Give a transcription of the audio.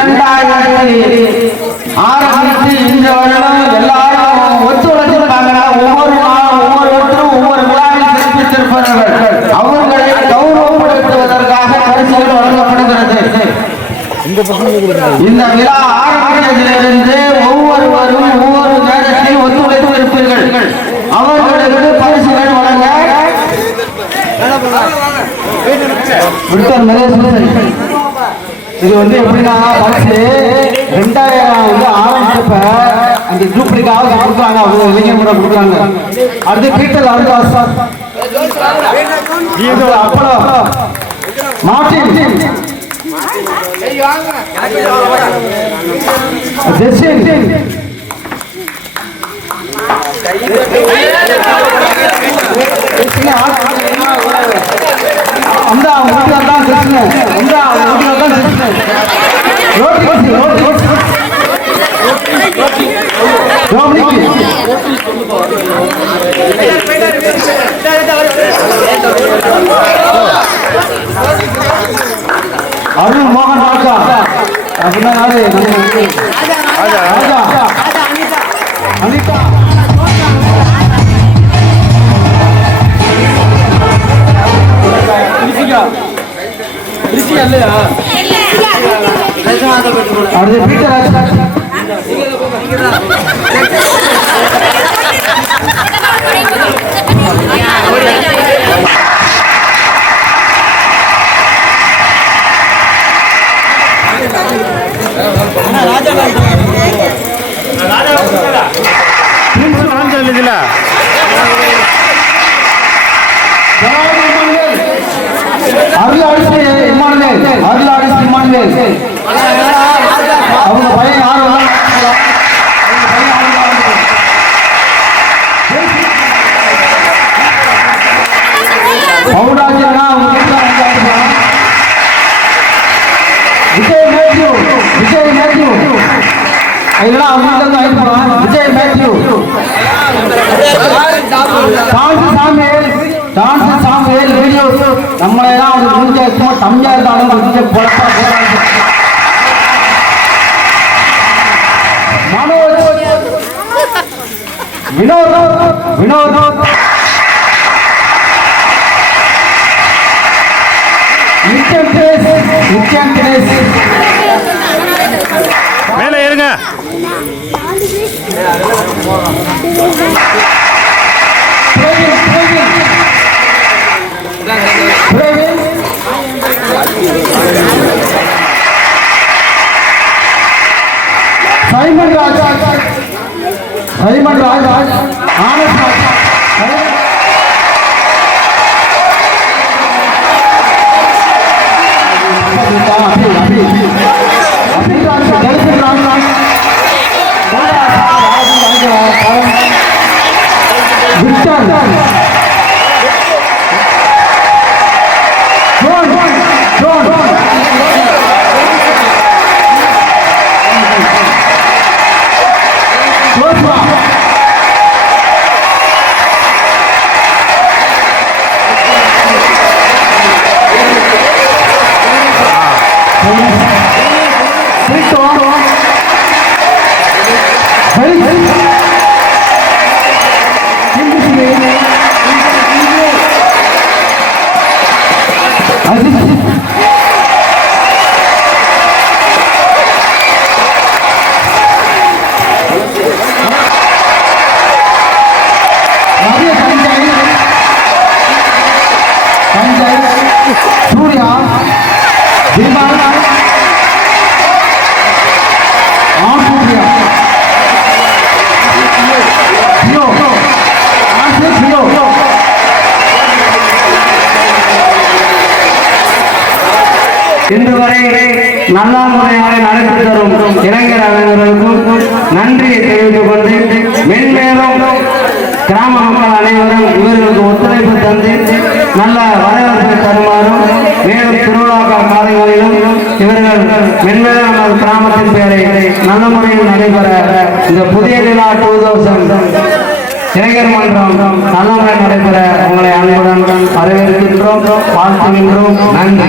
இரண்டாயிரத்தி ஆரம்பித்து இந்த வருடம் எல்லாரும் ஒத்துழைச்சிருப்பாங்க ஒவ்வொரு நாளும் ஒவ்வொருத்தரும் ஒவ்வொரு விழாவில் சிறப்பித்திருப்பார்கள் அவர்களை கௌரவப்படுத்துவதற்காக பரிசுகள் வழங்கப்படுகிறது. இந்த விழா ஆரம்பித்ததிலிருந்து ஒவ்வொருவரும் ஒவ்வொரு நேரத்தில் ஒத்துழைத்து இருப்பீர்கள் அவர்களுக்கு பரிசுகள் வழங்க. விக்டர் மகேஸ்வரன் இது வந்து எப்படின்னா பரிசு ரெண்டாயிரம் வந்து ஆரம்பிச்சப்ப அந்த டூப்ளிகாக கொடுக்குறாங்க. அவங்க இளைஞர் கூட கொடுக்குறாங்க. அடுத்து பீட்டல் அடுத்த இது அப்பளம். மார்டின். ஜெஸ்டின் அந்த வீட்டில் தான் கிருஷ்ணன் அந்த வீட்டில் தான் கிருஷ்ணன் ரோட்டி ரோட்டி ரோட்டி ரோட்டி அருண் மோகன் ராஜா. அப்படின்னா யாரு நம்ம ராஜா. அனிதா. அடுத்து பீட்டர் இதுல அருளாடிசி Emmanuel Vijay Matthew Vijay Matthew இதெல்லாம் அவங்க வீட்டுல இருந்து வாங்கிட்டு போறான் Vijay Mathew dance Samuel dance Samuel video நம்மளை தான் அவங்க முடிஞ்ச சும்மா கம்மியா இருந்தாலும் முடிஞ்ச பொழப்பா போறாங்க மனோஜ் வினோத் வினோத் நித்யம் கிரேஸ். மேலே Praveen. Simon Raj. Simon Raj. Anand Raj. Di mana? இன்று வரை நல்ல முறையாக நடத்தி தரும் இளைஞர் அனைவருக்கும் நன்றியை தெரிவித்துக் கொண்டு மென்மேலும் கிராம மக்கள் அனைவரும் இவர்களுக்கு ஒத்துழைப்பு தந்து நல்ல வரவேற்பு தருமாறும் மேலும் திருவிழா காலங்களிலும் இவர்கள் மென்மேலும் நமது கிராமத்தின் பெயரை நல்ல முறையில் நடைபெற இந்த புதிய நிலா டூ தௌசண்ட் இளைஞர் மன்றம் நல்ல முறை நடைபெற உங்களை அன்புடன் வரவேற்கின்றோம் வாழ்த்துகின்றோம். நன்றி.